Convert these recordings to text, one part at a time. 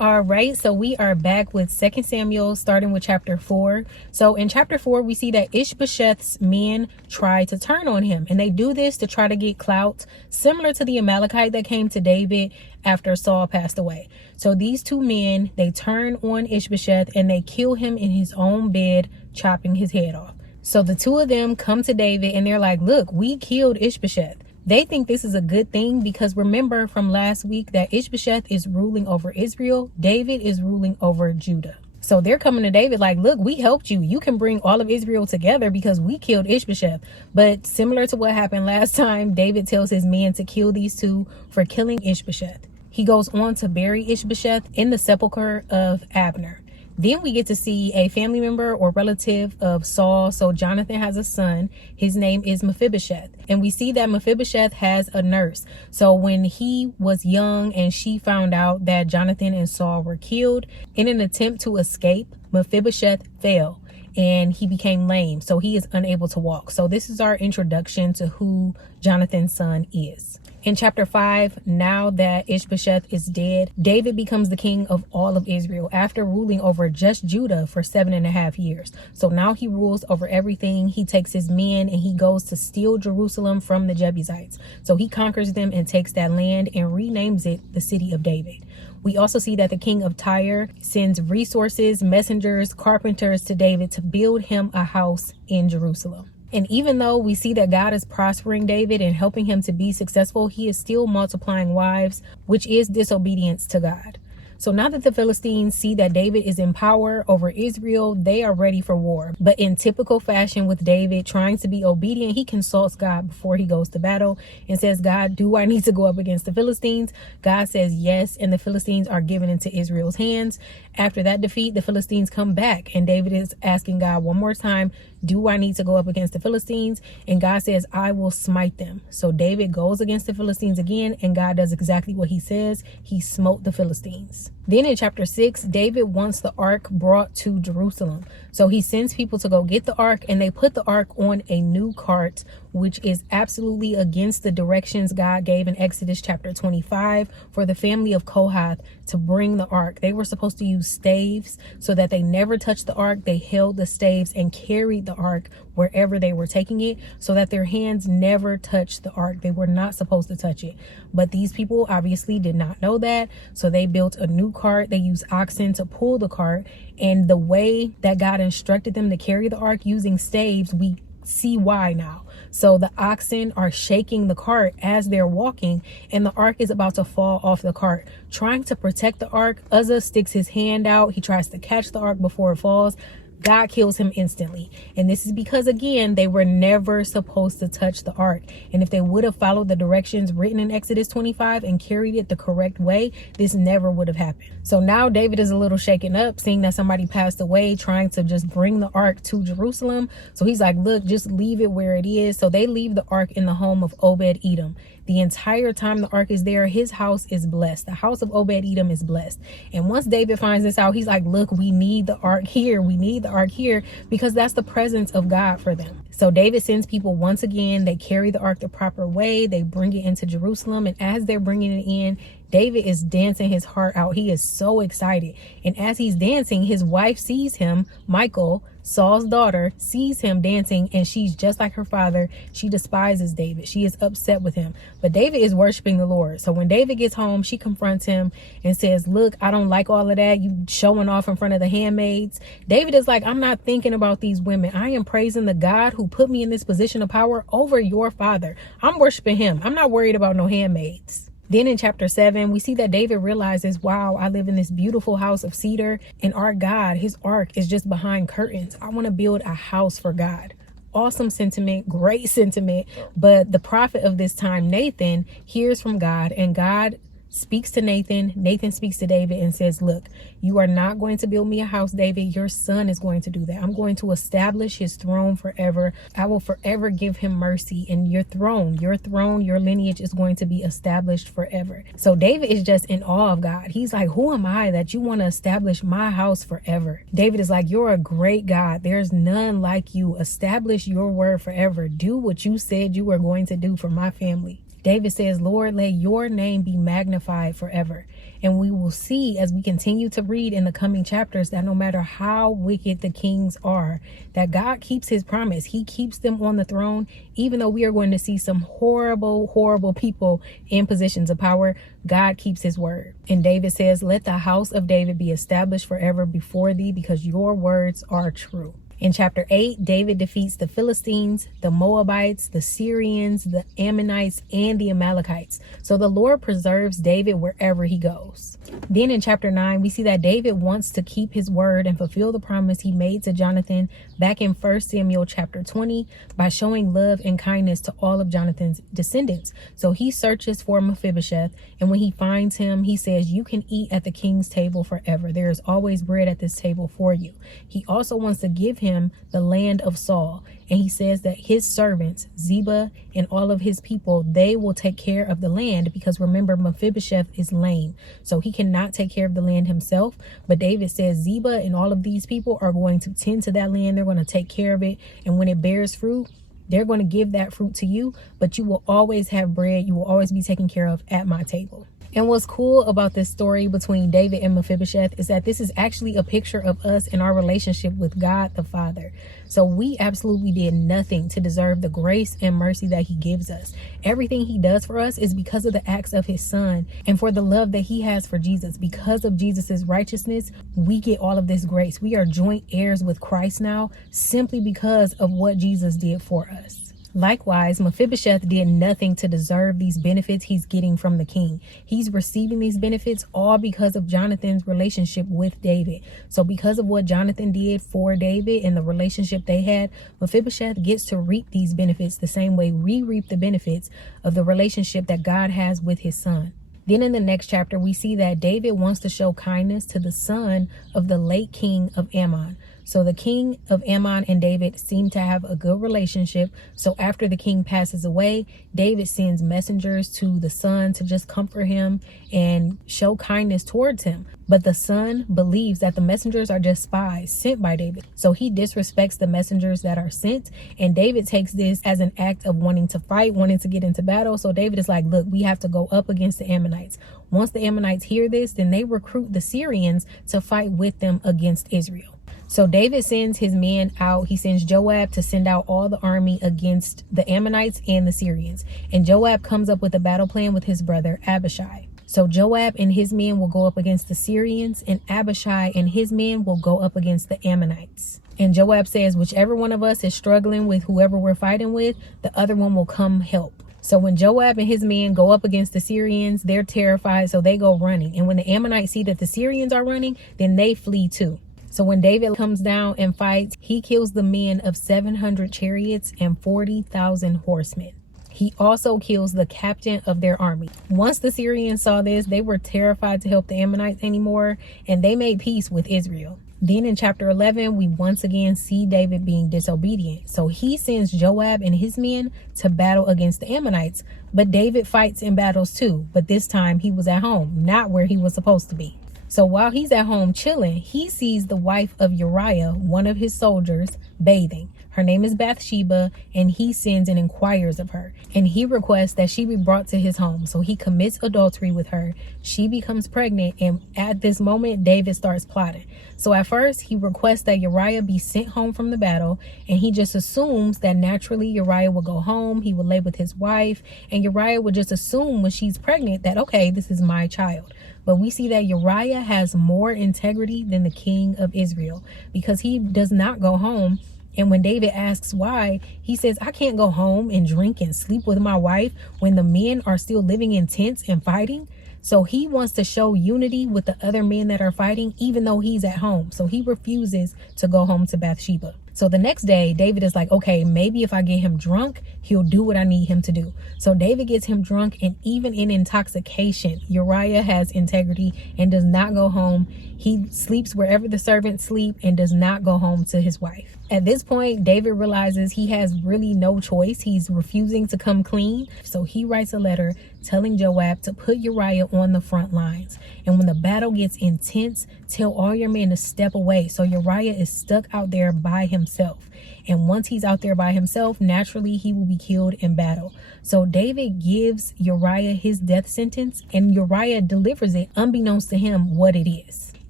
All right, so we are back with 2 Samuel, starting with chapter 4. So in chapter 4, we see that Ishbosheth's men try to turn on him, and they do this to try to get clout, similar to the Amalekite that came to David after Saul passed away. So these two men, they turn on Ishbosheth and they kill him in his own bed, chopping his head off. So the two of them come to David and they're like, look, we killed Ishbosheth. They think this is a good thing because remember from last week that Ishbosheth is ruling over Israel. David is ruling over Judah. So they're coming to David like, look, we helped you. You can bring all of Israel together because we killed Ishbosheth. But similar to what happened last time, David tells his men to kill these two for killing Ishbosheth. He goes on to bury Ishbosheth in the sepulcher of Abner. Then we get to see a family member or relative of Saul. So Jonathan has a son. His name is Mephibosheth. And we see that Mephibosheth has a nurse. So when he was young and she found out that Jonathan and Saul were killed, in an attempt to escape, Mephibosheth fell and he became lame. So he is unable to walk. So this is our introduction to who Jonathan's son is. In chapter 5, now that Ishbosheth is dead, David becomes the king of all of Israel after ruling over just Judah for 7.5 years. So now he rules over everything. He takes his men and he goes to steal Jerusalem from the Jebusites. So he conquers them and takes that land and renames it the city of David. We also see that the king of Tyre sends resources, messengers, carpenters to David to build him a house in Jerusalem. And even though we see that God is prospering David and helping him to be successful, he is still multiplying wives, which is disobedience to God. So now that the Philistines see that David is in power over Israel, they are ready for war. But in typical fashion with David trying to be obedient, he consults God before he goes to battle and says, God, do I need to go up against the Philistines? God says yes, and the Philistines are given into Israel's hands. After that defeat, the Philistines come back and David is asking God one more time, do I need to go up against the Philistines? And God says, I will smite them. So David goes against the Philistines again, and God does exactly what he says. He smote the Philistines. Then in chapter 6, David wants the ark brought to Jerusalem. So he sends people to go get the ark, and they put the ark on a new cart, which is absolutely against the directions God gave in Exodus chapter 25 for the family of Kohath to bring the ark. They were supposed to use staves so that they never touched the ark. They held the staves and carried the ark wherever they were taking it so that their hands never touched the ark. They were not supposed to touch it. But these people obviously did not know that. So they built a new cart. They used oxen to pull the cart. And the way that God instructed them to carry the ark using staves, we see why now. So the oxen are shaking the cart as they're walking, and the ark is about to fall off the cart. Trying to protect the ark, Uzzah sticks his hand out. He tries to catch the ark before it falls. God kills him instantly. And this is because, again, they were never supposed to touch the ark. And if they would have followed the directions written in Exodus 25 and carried it the correct way, this never would have happened. So now David is a little shaken up, seeing that somebody passed away, trying to just bring the ark to Jerusalem. So he's like, look, just leave it where it is. So they leave the ark in the home of Obed-Edom. The entire time the ark is there, his house is blessed. The house of Obed-Edom is blessed. And once David finds this out, he's like, look, we need the ark here. We need the ark here because that's the presence of God for them. So David sends people once again. They carry the ark the proper way. They bring it into Jerusalem. And as they're bringing it in, David is dancing his heart out. He is so excited. And as he's dancing, his wife sees him, Michal, Saul's daughter, sees him dancing, and she's just like her father. She despises David. She is upset with him. But David is worshiping the Lord. So when David gets home, she confronts him and says, look, I don't like all of that. You showing off in front of the handmaids. David is like, I'm not thinking about these women. I am praising the God who put me in this position of power over your father. I'm worshiping him. I'm not worried about no handmaids. Then in chapter 7, we see that David realizes, wow, I live in this beautiful house of cedar, and our God, his ark, is just behind curtains. I want to build a house for God. Awesome sentiment, great sentiment. But the prophet of this time, Nathan, hears from God, and God speaks to Nathan. Nathan speaks to David and says, look, you are not going to build me a house, David. Your son is going to do that. I'm going to establish his throne forever. I will forever give him mercy. And your throne, your lineage is going to be established forever. So David is just in awe of God. He's like, who am I that you want to establish my house forever? David is like, you're a great God. There's none like you. Establish your word forever. Do what you said you were going to do for my family. David says, Lord, let your name be magnified forever. And we will see as we continue to read in the coming chapters that no matter how wicked the kings are, that God keeps his promise. He keeps them on the throne, even though we are going to see some horrible, horrible people in positions of power. God keeps his word. And David says, let the house of David be established forever before thee, because your words are true. In chapter 8, David defeats the Philistines, the Moabites, the Syrians, the Ammonites, and the Amalekites. So the Lord preserves David wherever he goes. Then in chapter 9, we see that David wants to keep his word and fulfill the promise he made to Jonathan back in 1 Samuel chapter 20 by showing love and kindness to all of Jonathan's descendants. So he searches for Mephibosheth, and when he finds him, he says, you can eat at the king's table forever. There is always bread at this table for you. He also wants to give him the land of Saul, and he says that his servants, Ziba and all of his people, they will take care of the land, because remember, Mephibosheth is lame, so he cannot take care of the land himself. But David says Ziba and all of these people are going to tend to that land. They're going to take care of it, and when it bears fruit, they're going to give that fruit to you, but you will always have bread. You will always be taken care of at my table. And what's cool about this story between David and Mephibosheth is that this is actually a picture of us in our relationship with God the Father. So we absolutely did nothing to deserve the grace and mercy that he gives us. Everything he does for us is because of the acts of his son and for the love that he has for Jesus. Because of Jesus's righteousness, we get all of this grace. We are joint heirs with Christ now, simply because of what Jesus did for us. Likewise, Mephibosheth did nothing to deserve these benefits he's getting from the king. He's receiving these benefits all because of Jonathan's relationship with David. So because of what Jonathan did for David and the relationship they had, Mephibosheth gets to reap these benefits the same way we reap the benefits of the relationship that God has with his son. Then in the next chapter, we see that David wants to show kindness to the son of the late king of Ammon. So the king of Ammon and David seem to have a good relationship. So after the king passes away, David sends messengers to the son to just comfort him and show kindness towards him. But the son believes that the messengers are just spies sent by David. So he disrespects the messengers that are sent. And David takes this as an act of wanting to fight, wanting to get into battle. So David is like, look, we have to go up against the Ammonites. Once the Ammonites hear this, then they recruit the Syrians to fight with them against Israel. So David sends his men out. He sends Joab to send out all the army against the Ammonites and the Syrians. And Joab comes up with a battle plan with his brother Abishai. So Joab and his men will go up against the Syrians, and Abishai and his men will go up against the Ammonites. And Joab says, whichever one of us is struggling with whoever we're fighting with, the other one will come help. So when Joab and his men go up against the Syrians, they're terrified, so they go running. And when the Ammonites see that the Syrians are running, then they flee too. So when David comes down and fights, he kills the men of 700 chariots and 40,000 horsemen. He also kills the captain of their army. Once the Syrians saw this, they were terrified to help the Ammonites anymore, and they made peace with Israel. Then in chapter 11, we once again see David being disobedient. So he sends Joab and his men to battle against the Ammonites, but David fights in battles too. But this time he was at home, not where he was supposed to be. So while he's at home chilling, he sees the wife of Uriah, one of his soldiers, bathing. Her name is Bathsheba, and he sends and inquires of her. And he requests that she be brought to his home. So he commits adultery with her. She becomes pregnant, and at this moment, David starts plotting. So at first, he requests that Uriah be sent home from the battle, and he just assumes that naturally Uriah will go home, he will lay with his wife, and Uriah would just assume when she's pregnant that, okay, this is my child. But we see that Uriah has more integrity than the king of Israel, because he does not go home. And when David asks why, he says, I can't go home and drink and sleep with my wife when the men are still living in tents and fighting. So he wants to show unity with the other men that are fighting, even though he's at home. So he refuses to go home to Bathsheba. So the next day, David is like, okay, maybe if I get him drunk, he'll do what I need him to do. So David gets him drunk, and even in intoxication, Uriah has integrity and does not go home. He sleeps wherever the servants sleep and does not go home to his wife. At this point, David realizes he has really no choice. He's refusing to come clean. So he writes a letter telling Joab to put Uriah on the front lines. And when the battle gets intense, tell all your men to step away. So Uriah is stuck out there by himself. himself. And once he's out there by himself, naturally he will be killed in battle. So David gives Uriah his death sentence, and Uriah delivers it unbeknownst to him what it is.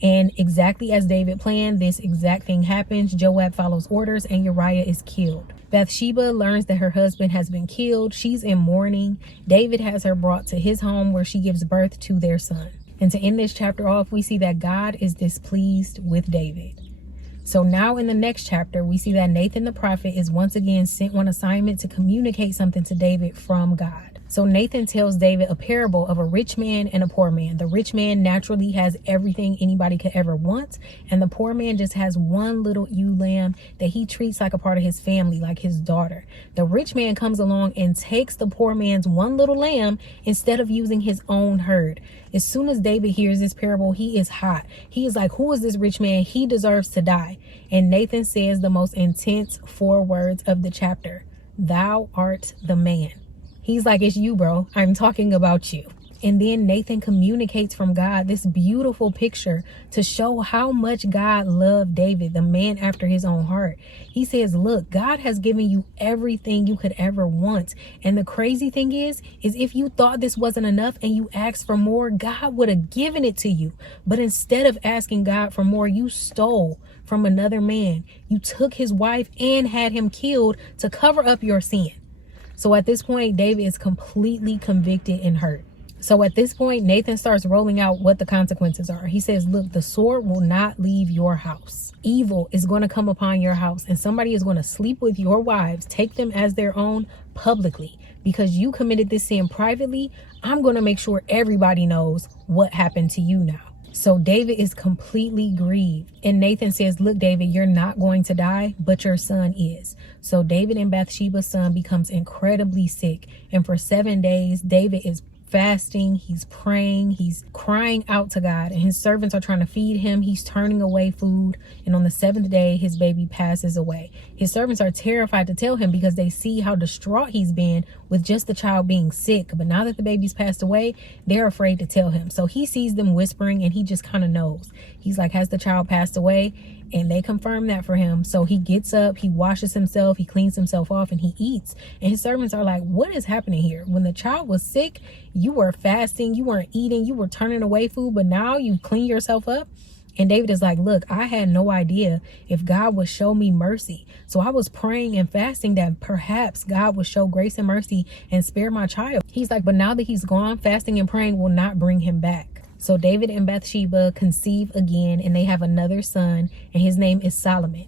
And exactly as David planned, this exact thing happens. Joab follows orders and Uriah is killed. Bathsheba learns that her husband has been killed. She's in mourning. David has her brought to his home where she gives birth to their son. And to end this chapter off, we see that God is displeased with David. So now in the next chapter, we see that Nathan the prophet is once again sent on assignment to communicate something to David from God. So Nathan tells David a parable of a rich man and a poor man. The rich man naturally has everything anybody could ever want, and the poor man just has one little ewe lamb that he treats like a part of his family, like his daughter. The rich man comes along and takes the poor man's one little lamb instead of using his own herd. As soon as David hears this parable, he is hot. He is like, who is this rich man? He deserves to die. And Nathan says the most intense 4 words of the chapter: "Thou art the man." He's like, it's you, bro. I'm talking about you. And then Nathan communicates from God this beautiful picture to show how much God loved David, the man after his own heart. He says, look, God has given you everything you could ever want. And the crazy thing is if you thought this wasn't enough and you asked for more, God would have given it to you. But instead of asking God for more, you stole from another man. You took his wife and had him killed to cover up your sin. So at this point, David is completely convicted and hurt. So at this point, Nathan starts rolling out what the consequences are. He says, look, the sword will not leave your house. Evil is going to come upon your house, and somebody is going to sleep with your wives, take them as their own publicly. Because you committed this sin privately, I'm going to make sure everybody knows what happened to you now. So David is completely grieved. And Nathan says, look, David, you're not going to die, but your son is. So David and Bathsheba's son becomes incredibly sick. And for 7 days, David is fasting, he's praying, he's crying out to God, and his servants are trying to feed him. He's turning away food. And on the 7th day, his baby passes away. His servants are terrified to tell him because they see how distraught he's been with just the child being sick. But now that the baby's passed away, they're afraid to tell him. So he sees them whispering and he just kind of knows. He's like, has the child passed away? And they confirm that for him. So he gets up, he washes himself, he cleans himself off, and he eats. And his servants are like, what is happening here? When the child was sick, you were fasting, you weren't eating, you were turning away food, but now you clean yourself up. And David is like, look, I had no idea if God would show me mercy. So I was praying and fasting that perhaps God would show grace and mercy and spare my child. He's like, but now that he's gone, fasting and praying will not bring him back. So David and Bathsheba conceive again, and they have another son, and his name is Solomon.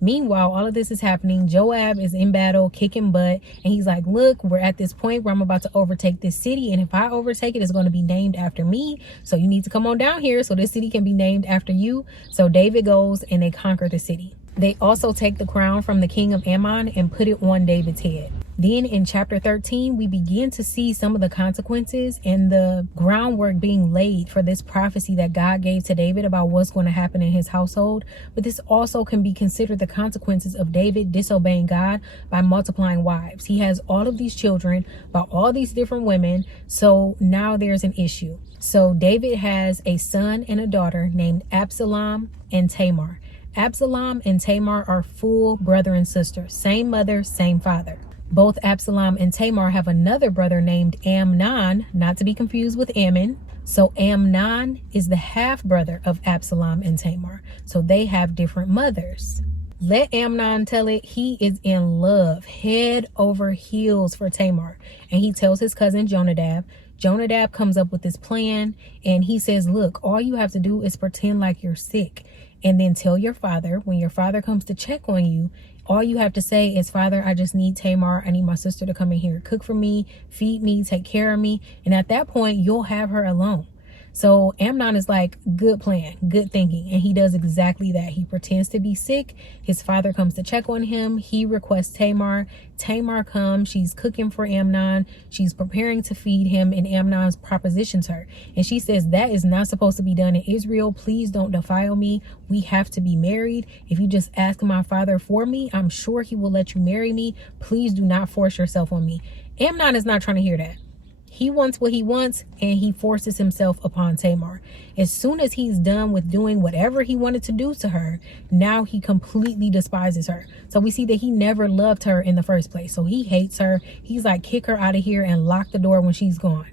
Meanwhile, all of this is happening. Joab is in battle, kicking butt, and he's like, look, we're at this point where I'm about to overtake this city, and if I overtake it, it's going to be named after me. So you need to come on down here so this city can be named after you. So David goes and they conquer the city. They also take the crown from the king of Ammon and put it on David's head. Then in chapter 13, we begin to see some of the consequences and the groundwork being laid for this prophecy that God gave to David about what's going to happen in his household. But this also can be considered the consequences of David disobeying God by multiplying wives. He has all of these children by all these different women. So now there's an issue. So David has a son and a daughter named Absalom and Tamar. Absalom and Tamar are full brother and sister, same mother, same father. Both Absalom and Tamar have another brother named Amnon, not to be confused with Ammon. So Amnon is the half brother of Absalom and Tamar. So they have different mothers. Let Amnon tell it, he is in love, head over heels for Tamar. And he tells his cousin Jonadab. Jonadab comes up with this plan and he says, look, all you have to do is pretend like you're sick. And then tell your father, when your father comes to check on you, all you have to say is, Father, I just need Tamar. I need my sister to come in here, cook for me, feed me, take care of me. And at that point, you'll have her alone. So Amnon is like, good plan, good thinking. And he does exactly that. He pretends to be sick. His father comes to check on him. He requests Tamar. Tamar comes. She's cooking for Amnon. She's preparing to feed him. And Amnon propositions her. And she says, that is not supposed to be done in Israel. Please don't defile me. We have to be married. If you just ask my father for me, I'm sure he will let you marry me. Please do not force yourself on me. Amnon is not trying to hear that. He wants what he wants, and he forces himself upon Tamar. As soon as he's done with doing whatever he wanted to do to her, now he completely despises her. So we see that he never loved her in the first place. So he hates her. He's like, kick her out of here and lock the door when she's gone.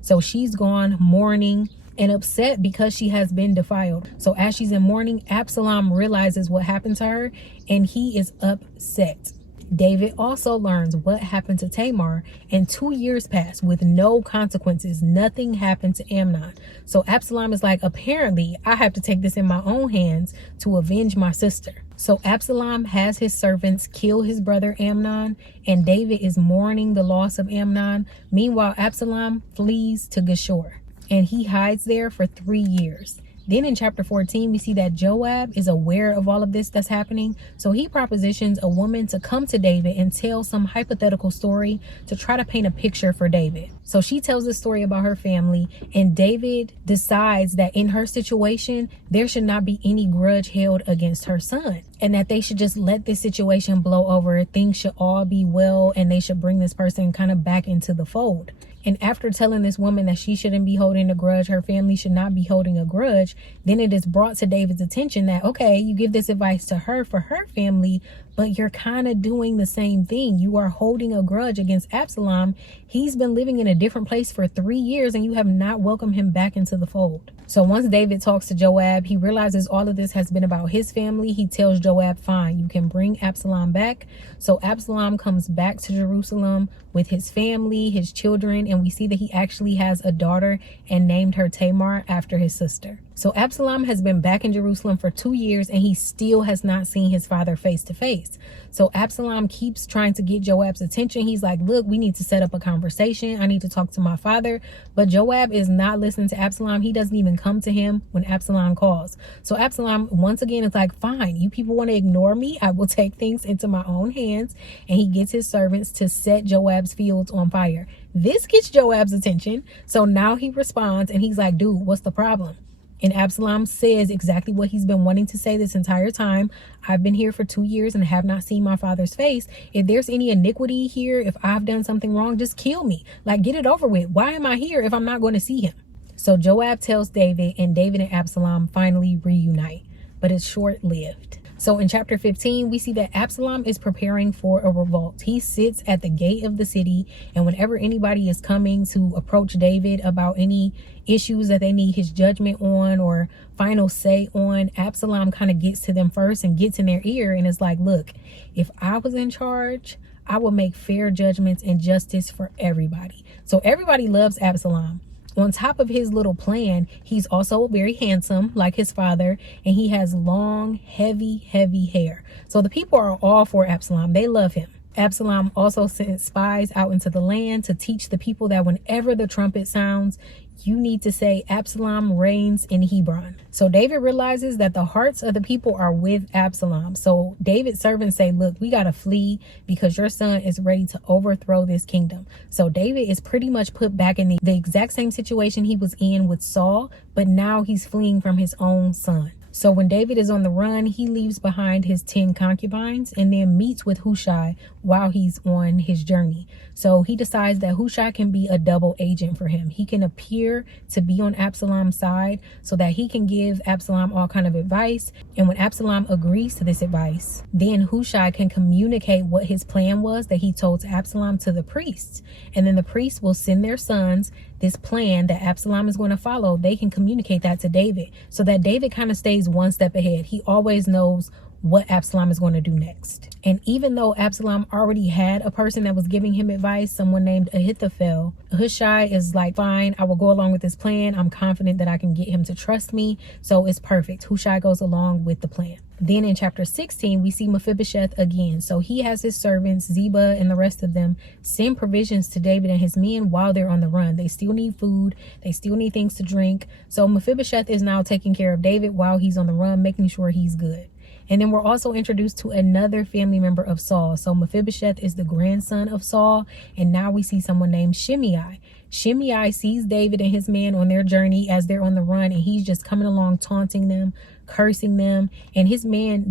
So she's gone mourning and upset because she has been defiled. So as she's in mourning, Absalom realizes what happened to her, and he is upset. David also learns what happened to Tamar, and 2 years pass with no consequences. Nothing happened to Amnon. So Absalom is like, apparently I have to take this in my own hands to avenge my sister. So Absalom has his servants kill his brother Amnon, and David is mourning the loss of Amnon. Meanwhile, Absalom flees to Geshur, and he hides there for 3 years. Then in chapter 14, we see that Joab is aware of all of this that's happening. So he propositions a woman to come to David and tell some hypothetical story to try to paint a picture for David. So she tells the story about her family, and David decides that in her situation, there should not be any grudge held against her son, and that they should just let this situation blow over. Things should all be well, and they should bring this person kind of back into the fold. And after telling this woman that she shouldn't be holding a grudge, her family should not be holding a grudge, then it is brought to David's attention that, okay, you give this advice to her for her family, but you're kind of doing the same thing. You are holding a grudge against Absalom. He's been living in a different place for 3 years, and you have not welcomed him back into the fold. So once David talks to Joab, he realizes all of this has been about his family. He tells Joab, fine, you can bring Absalom back. So Absalom comes back to Jerusalem with his family, his children, and we see that he actually has a daughter and named her Tamar after his sister. So Absalom has been back in Jerusalem for 2 years, and he still has not seen his father face to face. So Absalom keeps trying to get Joab's attention. He's like, look, we need to set up a conversation. I need to talk to my father. But Joab is not listening to Absalom. He doesn't even come to him when Absalom calls. So Absalom, once again, is like, fine, you people want to ignore me. I will take things into my own hands. And he gets his servants to set Joab's fields on fire. This gets Joab's attention. So now he responds, and he's like, dude, what's the problem? And Absalom says exactly what he's been wanting to say this entire time. I've been here for 2 years and have not seen my father's face. If there's any iniquity here, if I've done something wrong, just kill me. Like, get it over with. Why am I here if I'm not going to see him? So Joab tells David, and David and Absalom finally reunite, but it's short-lived. So in chapter 15, we see that Absalom is preparing for a revolt. He sits at the gate of the city, and whenever anybody is coming to approach David about any issues that they need his judgment on or final say on, Absalom kind of gets to them first and gets in their ear and is like, look, if I was in charge, I would make fair judgments and justice for everybody. So everybody loves Absalom. On top of his little plan, he's also very handsome like his father, and he has long, heavy hair. So the people are all for Absalom. They love him. Absalom also sent spies out into the land to teach the people that whenever the trumpet sounds, you need to say Absalom reigns in Hebron. So David realizes that the hearts of the people are with Absalom. So David's servants say, look, we got to flee because your son is ready to overthrow this kingdom. So David is pretty much put back in the exact same situation he was in with Saul, but now he's fleeing from his own son. So when David is on the run, he leaves behind his 10 concubines and then meets with Hushai while he's on his journey. So he decides that Hushai can be a double agent for him. He can appear to be on Absalom's side so that he can give Absalom all kind of advice. And when Absalom agrees to this advice, then Hushai can communicate what his plan was that he told to Absalom to the priests. And then the priests will send their sons this plan that Absalom is going to follow. They can communicate that to David so that David kind of stays one step ahead. He always knows what Absalom is going to do next. And even though Absalom already had a person that was giving him advice, someone named Ahithophel, Hushai is like, fine, I will go along with this plan. I'm confident that I can get him to trust me. So it's perfect. Hushai goes along with the plan. Then in chapter 16, we see Mephibosheth again. So he has his servants, Ziba and the rest of them, send provisions to David and his men while they're on the run. They still need food. They still need things to drink. So Mephibosheth is now taking care of David while he's on the run, making sure he's good. And then we're also introduced to another family member of Saul. So Mephibosheth is the grandson of Saul. And now we see someone named Shimei. Shimei sees David and his men on their journey as they're on the run. And he's just coming along, taunting them, cursing them. And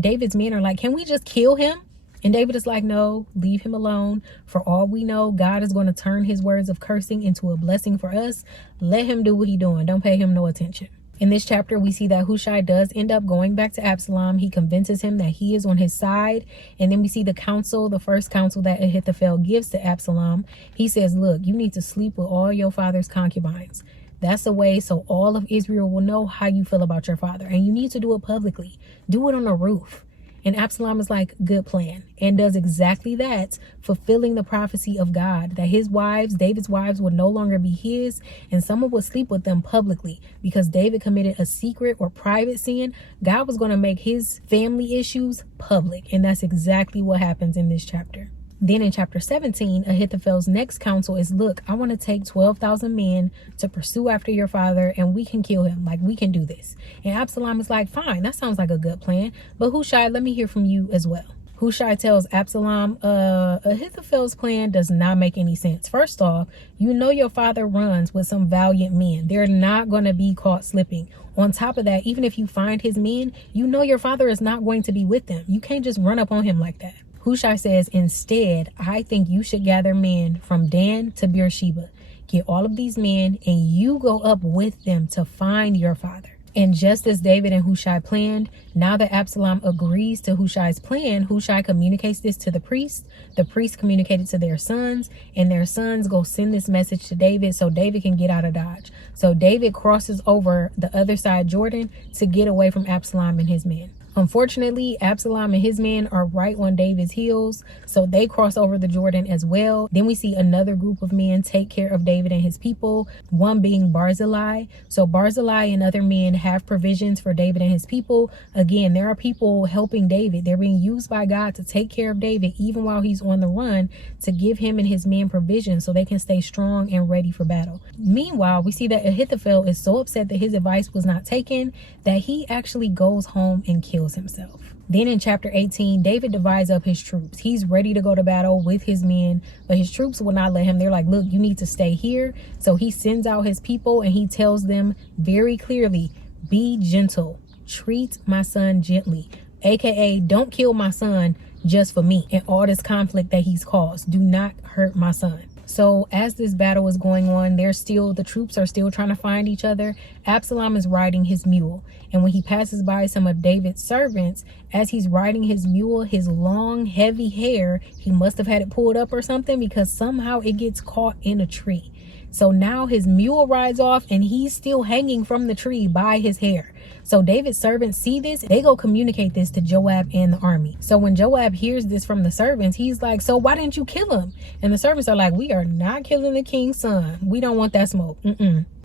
David's men are like, can we just kill him? And David is like, no, leave him alone. For all we know, God is going to turn his words of cursing into a blessing for us. Let him do what he's doing. Don't pay him no attention. In this chapter, we see that Hushai does end up going back to Absalom. He convinces him that he is on his side. And then we see the counsel, the first counsel that Ahithophel gives to Absalom. He says, look, you need to sleep with all your father's concubines. That's the way so all of Israel will know how you feel about your father. And you need to do it publicly. Do it on the roof. And Absalom is like, good plan, and does exactly that, fulfilling the prophecy of God that his wives, David's wives, would no longer be his, and someone would sleep with them publicly. Because David committed a secret or private sin, God was going to make his family issues public. And that's exactly what happens in this chapter. Then in chapter 17, Ahithophel's next counsel is, look, I want to take 12,000 men to pursue after your father, and we can kill him. Like, we can do this. And Absalom is like, fine, that sounds like a good plan. But Hushai, let me hear from you as well. Hushai tells Absalom, Ahithophel's plan does not make any sense. First off, you know your father runs with some valiant men. They're not going to be caught slipping. On top of that, even if you find his men, you know your father is not going to be with them. You can't just run up on him like that. Hushai says, instead, I think you should gather men from Dan to Beersheba. Get all of these men and you go up with them to find your father. And just as David and Hushai planned, now that Absalom agrees to Hushai's plan, Hushai communicates this to the priest. The priest communicated to their sons, and their sons go send this message to David so David can get out of Dodge. So David crosses over the other side Jordan to get away from Absalom and his men. Unfortunately, Absalom and his men are right on David's heels, so they cross over the Jordan as well. Then we see another group of men take care of David and his people, one being Barzillai. So Barzillai and other men have provisions for David and his people. Again, there are people helping David. They're being used by God to take care of David even while he's on the run, to give him and his men provisions so they can stay strong and ready for battle. Meanwhile, we see that Ahithophel is so upset that his advice was not taken that he actually goes home and kills himself. Then in chapter 18, David divides up his troops. He's ready to go to battle with his men, but his troops will not let him. They're like, look, you need to stay here. So he sends out his people and he tells them very clearly, be gentle, treat my son gently, aka don't kill my son just for me and all this conflict that he's caused. Do not hurt my son. So as this battle is going on, the troops are still trying to find each other. Absalom is riding his mule. And when he passes by some of David's servants, as he's riding his mule, his long, heavy hair, he must have had it pulled up or something, because somehow it gets caught in a tree. So now his mule rides off and he's still hanging from the tree by his hair. So David's servants see this. They go communicate this to Joab and the army. So when Joab hears this from the servants, he's like, so why didn't you kill him? And the servants are like, we are not killing the king's son. We don't want that smoke.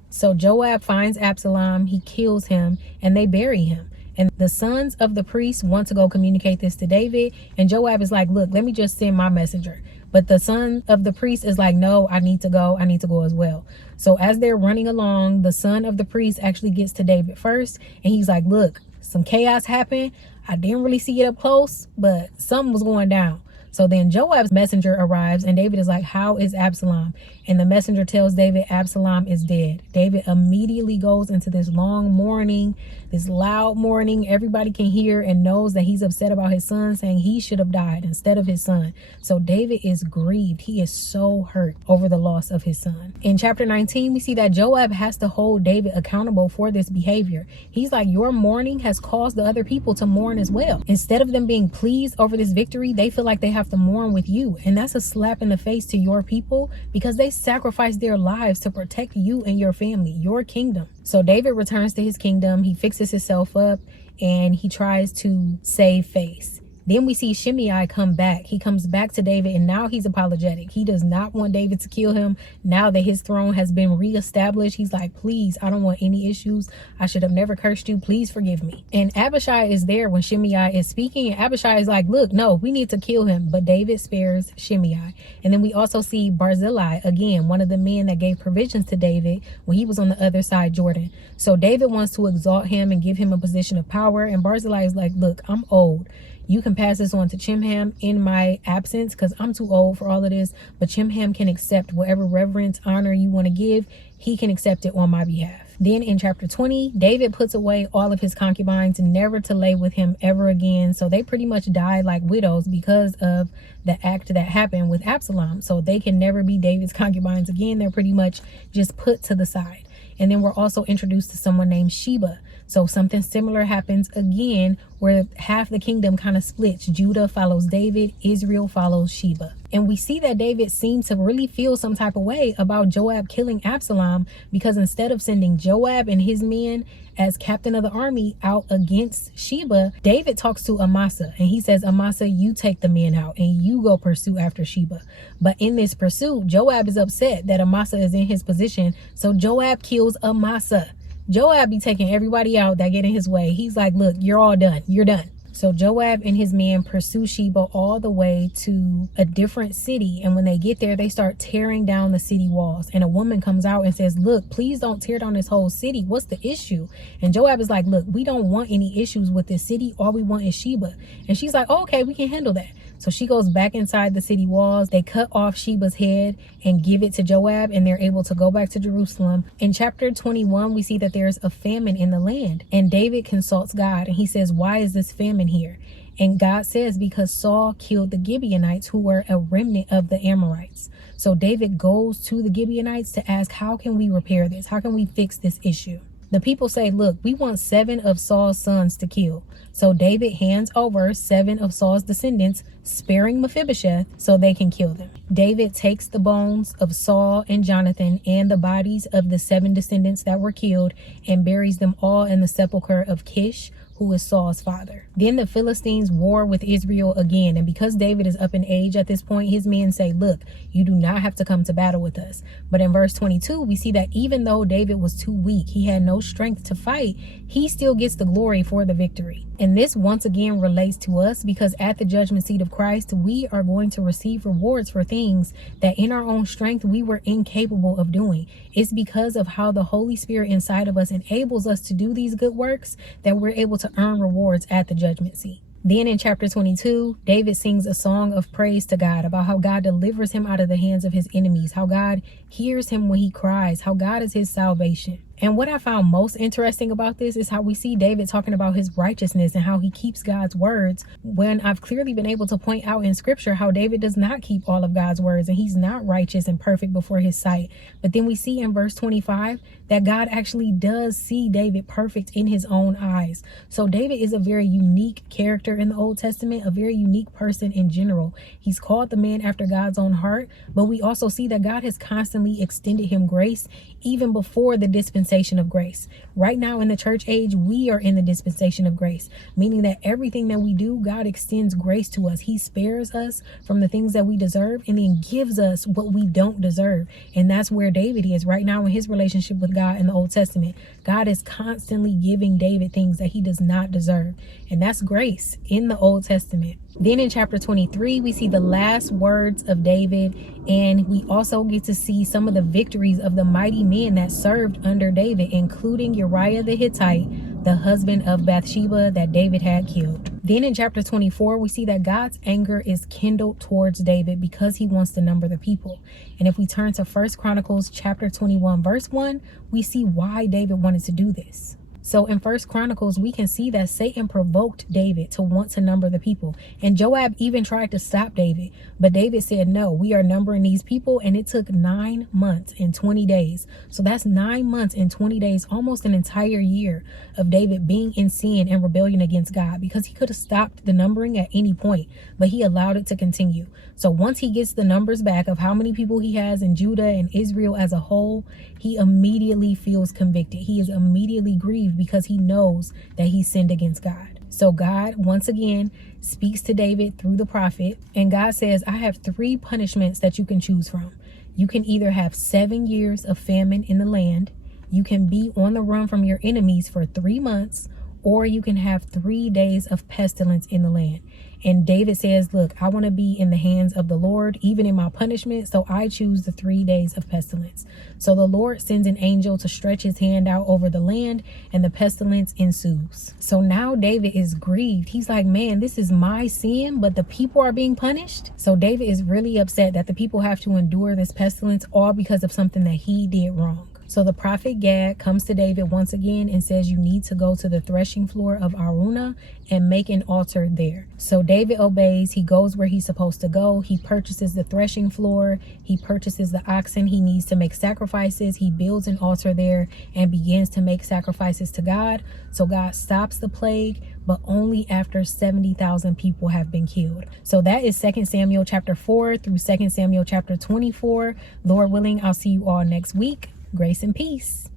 So Joab finds Absalom. He kills him and they bury him. And the sons of the priest want to go communicate this to David. And Joab is like, look, let me just send my messenger. But the son of the priest is like, no, I need to go as well. So as they're running along, the son of the priest actually gets to David first. And he's like, look, some chaos happened. I didn't really see it up close, but something was going down. So then Joab's messenger arrives and David is like, how is Absalom? And the messenger tells David, Absalom is dead. David immediately goes into this long mourning, this loud mourning. Everybody can hear and knows that he's upset about his son, saying he should have died instead of his son. So David is grieved. He is so hurt over the loss of his son. In chapter 19, we see that Joab has to hold David accountable for this behavior. He's like, your mourning has caused the other people to mourn as well. Instead of them being pleased over this victory, they feel like they have to mourn with you. And that's a slap in the face to your people, because they sacrificed their lives to protect you and your family, your kingdom. So David returns to his kingdom. He fixes himself up and he tries to save face. Then we see Shimei come back. He comes back to David and now he's apologetic. He does not want David to kill him. Now that his throne has been reestablished, he's like, please, I don't want any issues. I should have never cursed you. Please forgive me. And Abishai is there when Shimei is speaking. And Abishai is like, look, no, we need to kill him. But David spares Shimei. And then we also see Barzillai, again, one of the men that gave provisions to David when he was on the other side Jordan. So David wants to exalt him and give him a position of power. And Barzillai is like, look, I'm old. You can pass this on to Chimham in my absence because I'm too old for all of this. But Chimham can accept whatever reverence, honor you want to give. He can accept it on my behalf. Then in chapter 20, David puts away all of his concubines, never to lay with him ever again. So they pretty much died like widows because of the act that happened with Absalom. So they can never be David's concubines again. They're pretty much just put to the side. And then we're also introduced to someone named Sheba. So something similar happens again, where half the kingdom kind of splits. Judah follows David, Israel follows Sheba. And we see that David seemed to really feel some type of way about Joab killing Absalom, because instead of sending Joab and his men as captain of the army out against Sheba, David talks to Amasa and he says, Amasa, you take the men out and you go pursue after Sheba. But in this pursuit, Joab is upset that Amasa is in his position. So Joab kills Amasa. Joab be taking everybody out that get in his way. He's like, look, you're all done. You're done. So Joab and his men pursue Sheba all the way to a different city. And when they get there, they start tearing down the city walls. And a woman comes out and says, look, please don't tear down this whole city. What's the issue? And Joab is like, look, we don't want any issues with this city. All we want is Sheba. And she's like, oh, okay, we can handle that. So she goes back inside the city walls. They cut off Sheba's head and give it to Joab, and they're able to go back to Jerusalem. In chapter 21, we see that there's a famine in the land, and David consults God and he says, why is this famine here? And God says, because Saul killed the Gibeonites, who were a remnant of the Amorites. So David goes to the Gibeonites to ask, how can we repair this? How can we fix this issue? The people say, look, we want 7 of Saul's sons to kill. So David hands over 7 of Saul's descendants, sparing Mephibosheth, so they can kill them. David takes the bones of Saul and Jonathan and the bodies of the 7 descendants that were killed and buries them all in the sepulcher of Kish, who is Saul's father. Then the Philistines war with Israel again. And because David is up in age at this point, his men say, look, you do not have to come to battle with us. But in verse 22, we see that even though David was too weak, he had no strength to fight, he still gets the glory for the victory. And this once again relates to us, because at the judgment seat of Christ, we are going to receive rewards for things that in our own strength we were incapable of doing. It's because of how the Holy Spirit inside of us enables us to do these good works that we're able to earn rewards at the judgment seat. Then in chapter 22, David sings a song of praise to God about how God delivers him out of the hands of his enemies, how God hears him when he cries, how God is his salvation. And what I found most interesting about this is how we see David talking about his righteousness and how he keeps God's words, when I've clearly been able to point out in scripture how David does not keep all of God's words and he's not righteous and perfect before his sight. But then we see in verse 25 that God actually does see David perfect in his own eyes. So David is a very unique character in the Old Testament, a very unique person in general. He's called the man after God's own heart, but we also see that God has constantly extended him grace even before the dispensation of grace. Right now in the church age, we are in the dispensation of grace, meaning that everything that we do, God extends grace to us. He spares us from the things that we deserve and then gives us what we don't deserve. And that's where David is right now in his relationship with God in the Old Testament. God is constantly giving David things that he does not deserve. And that's grace in the Old Testament. Then in chapter 23, we see the last words of David, and we also get to see some of the victories of the mighty men that served under David, including Uriah the Hittite, the husband of Bathsheba that David had killed. Then in chapter 24, we see that God's anger is kindled towards David because he wants to number the people. And if we turn to 1 Chronicles chapter 21, verse 1, we see why David wanted to do this. So in 1 Chronicles, we can see that Satan provoked David to want to number the people. And Joab even tried to stop David. But David said, no, we are numbering these people. And it took 9 months and 20 days. So that's 9 months and 20 days, almost an entire year of David being in sin and rebellion against God, because he could have stopped the numbering at any point, but he allowed it to continue. So once he gets the numbers back of how many people he has in Judah and Israel as a whole, he immediately feels convicted. He is immediately grieved because he knows that he sinned against God. So God, once again, speaks to David through the prophet. And God says, I have 3 punishments that you can choose from. You can either have 7 years of famine in the land. You can be on the run from your enemies for 3 months, or you can have 3 days of pestilence in the land. And David says, look, I want to be in the hands of the Lord, even in my punishment. So I choose the 3 days of pestilence. So the Lord sends an angel to stretch his hand out over the land, and the pestilence ensues. So now David is grieved. He's like, man, this is my sin, but the people are being punished. So David is really upset that the people have to endure this pestilence all because of something that he did wrong. So the prophet Gad comes to David once again and says, you need to go to the threshing floor of Araunah and make an altar there. So David obeys. He goes where he's supposed to go. He purchases the threshing floor. He purchases the oxen he needs to make sacrifices. He builds an altar there and begins to make sacrifices to God. So God stops the plague, but only after 70,000 people have been killed. So that is 2 Samuel chapter 4 through 2 Samuel chapter 24. Lord willing, I'll see you all next week. Grace and peace.